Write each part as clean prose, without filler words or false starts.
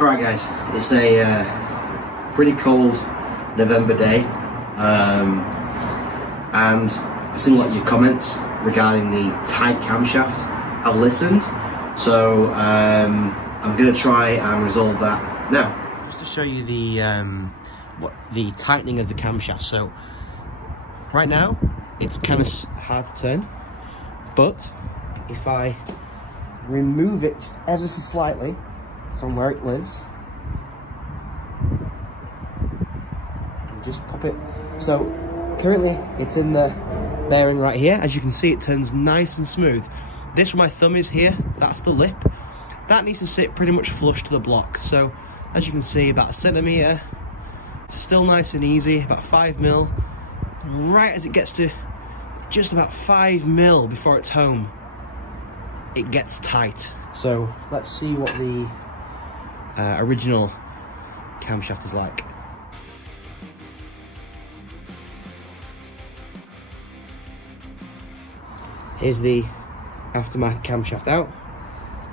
Alright guys, it's a pretty cold November day, and I've seen a lot of your comments regarding the tight camshaft. I've listened, so I'm going to try and resolve that now. Just to show you the tightening of the camshaft. So right now it's kind of hard to turn, but if I remove it just ever so slightly from where it lives and just pop it, so currently it's in the bearing right here. As you can see, it turns nice and smooth. This where my thumb is here, that's the lip. That needs to sit pretty much flush to the block. So as you can see, about 1 centimetre, still nice and easy, about 5mm. Right as it gets to just about 5mm before it's home, it gets tight. So let's see what the original camshaft is like. Here's the aftermarket camshaft out.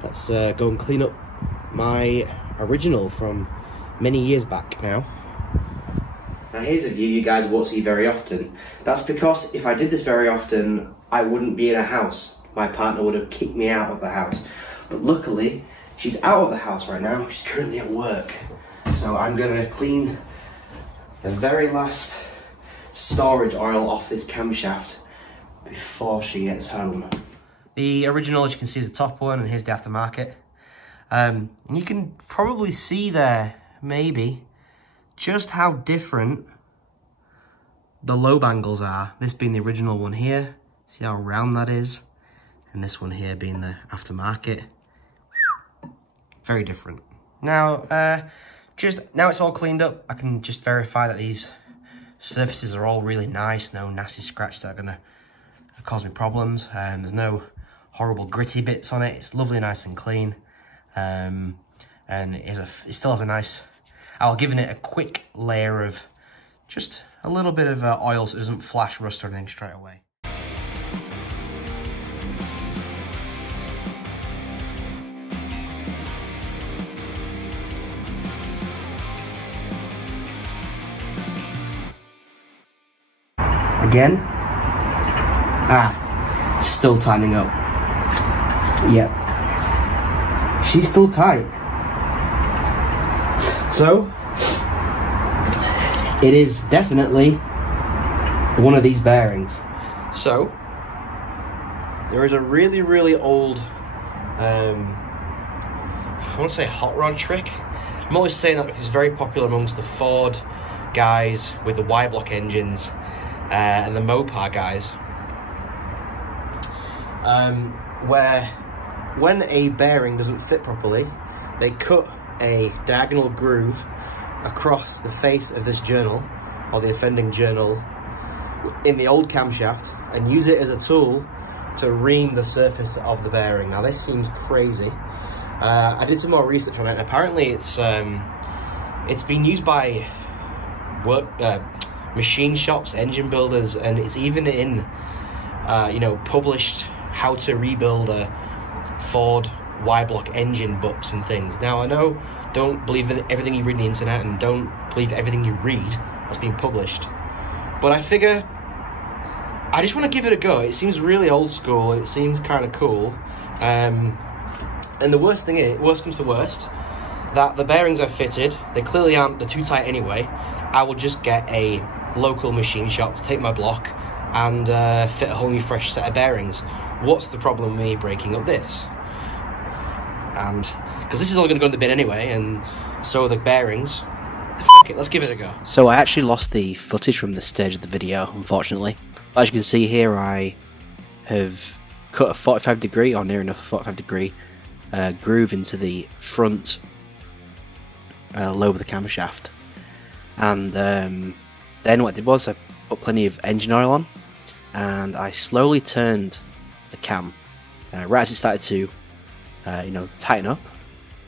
Let's go and clean up my original from many years back now. Now here's a view you guys won't see very often. That's because if I did this very often, I wouldn't be in a house. My partner would have kicked me out of the house. But luckily, she's out of the house right now. She's currently at work. So I'm going to clean the very last storage oil off this camshaft before she gets home. The original, as you can see, is the top one, and here's the aftermarket. And you can probably see there, maybe, just how different the lobe angles are. This being the original one here, see how round that is? And this one here being the aftermarket. Very different. Now, now it's all cleaned up, I can just verify that these surfaces are all really nice, no nasty scratches that are gonna cause me problems. There's no horrible gritty bits on it. It's lovely, nice and clean. And it still has a nice, I'll give it a quick layer of just a little bit of oil so it doesn't flash, rust or anything straight away. Again. It's still tightening up. Yep. She's still tight. So, it is definitely one of these bearings. So, there is a really, really old, I want to say hot rod trick. I'm always saying that because it's very popular amongst the Ford guys with the Y-block engines and the Mopar guys. Where when a bearing doesn't fit properly, they cut a diagonal groove across the face of this journal, or the offending journal, in the old camshaft, and use it as a tool to ream the surface of the bearing. Now this seems crazy. I did some more research on it, and apparently it's been used by machine shops, engine builders, and it's even in published how to rebuild a Ford Y-block engine books and things. Now I know, don't believe everything you read on the internet, and don't believe everything you read that's being published, but I figure I just want to give it a go. It seems really old school and it seems kind of cool. And the worst thing is, worst comes to worst, that the bearings I've fitted, they clearly aren't, they're too tight anyway. I will just get a local machine shop to take my block and fit a whole new fresh set of bearings. What's the problem with me breaking up this? And because this is all going to go in the bin anyway, and so are the bearings. Fuck it, let's give it a go. So I actually lost the footage from this stage of the video, unfortunately. But as you can see here, I have cut a 45 degree, or near enough 45 degree groove into the front lobe of the camshaft. And then what I did was I put plenty of engine oil on, and I slowly turned the cam right as it started to tighten up,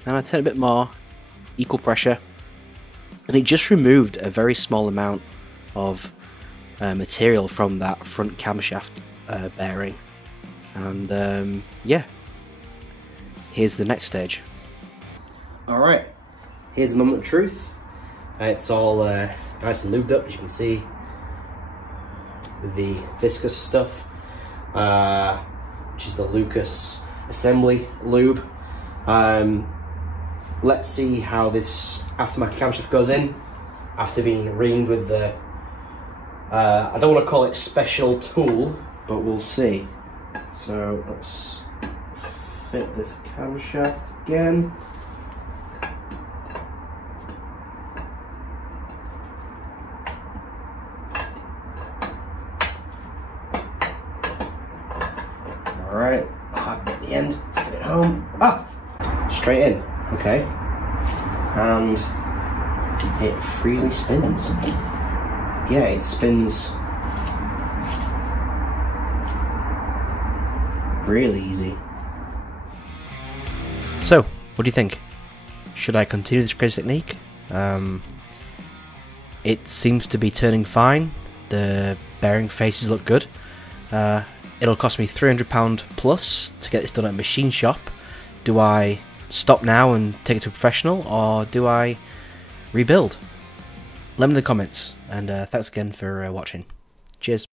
and I turned a bit more, equal pressure, and it just removed a very small amount of material from that front camshaft bearing. And yeah, here's the next stage. Alright, here's the moment of truth. It's all nice and lubed up, as you can see, with the viscous stuff, which is the Lucas assembly lube. Let's see how this aftermarket camshaft goes in after being ringed with the I don't want to call it special tool, but we'll see. So let's fit this camshaft again. Alright, hard bit at the end, let's get it home. Straight in, okay. And it freely spins. Yeah, it spins really easy. So, what do you think? Should I continue this crazy technique? It seems to be turning fine. The bearing faces look good. It'll cost me £300 plus to get this done at a machine shop. Do I stop now and take it to a professional, or do I rebuild? Let me know in the comments, and thanks again for watching. Cheers.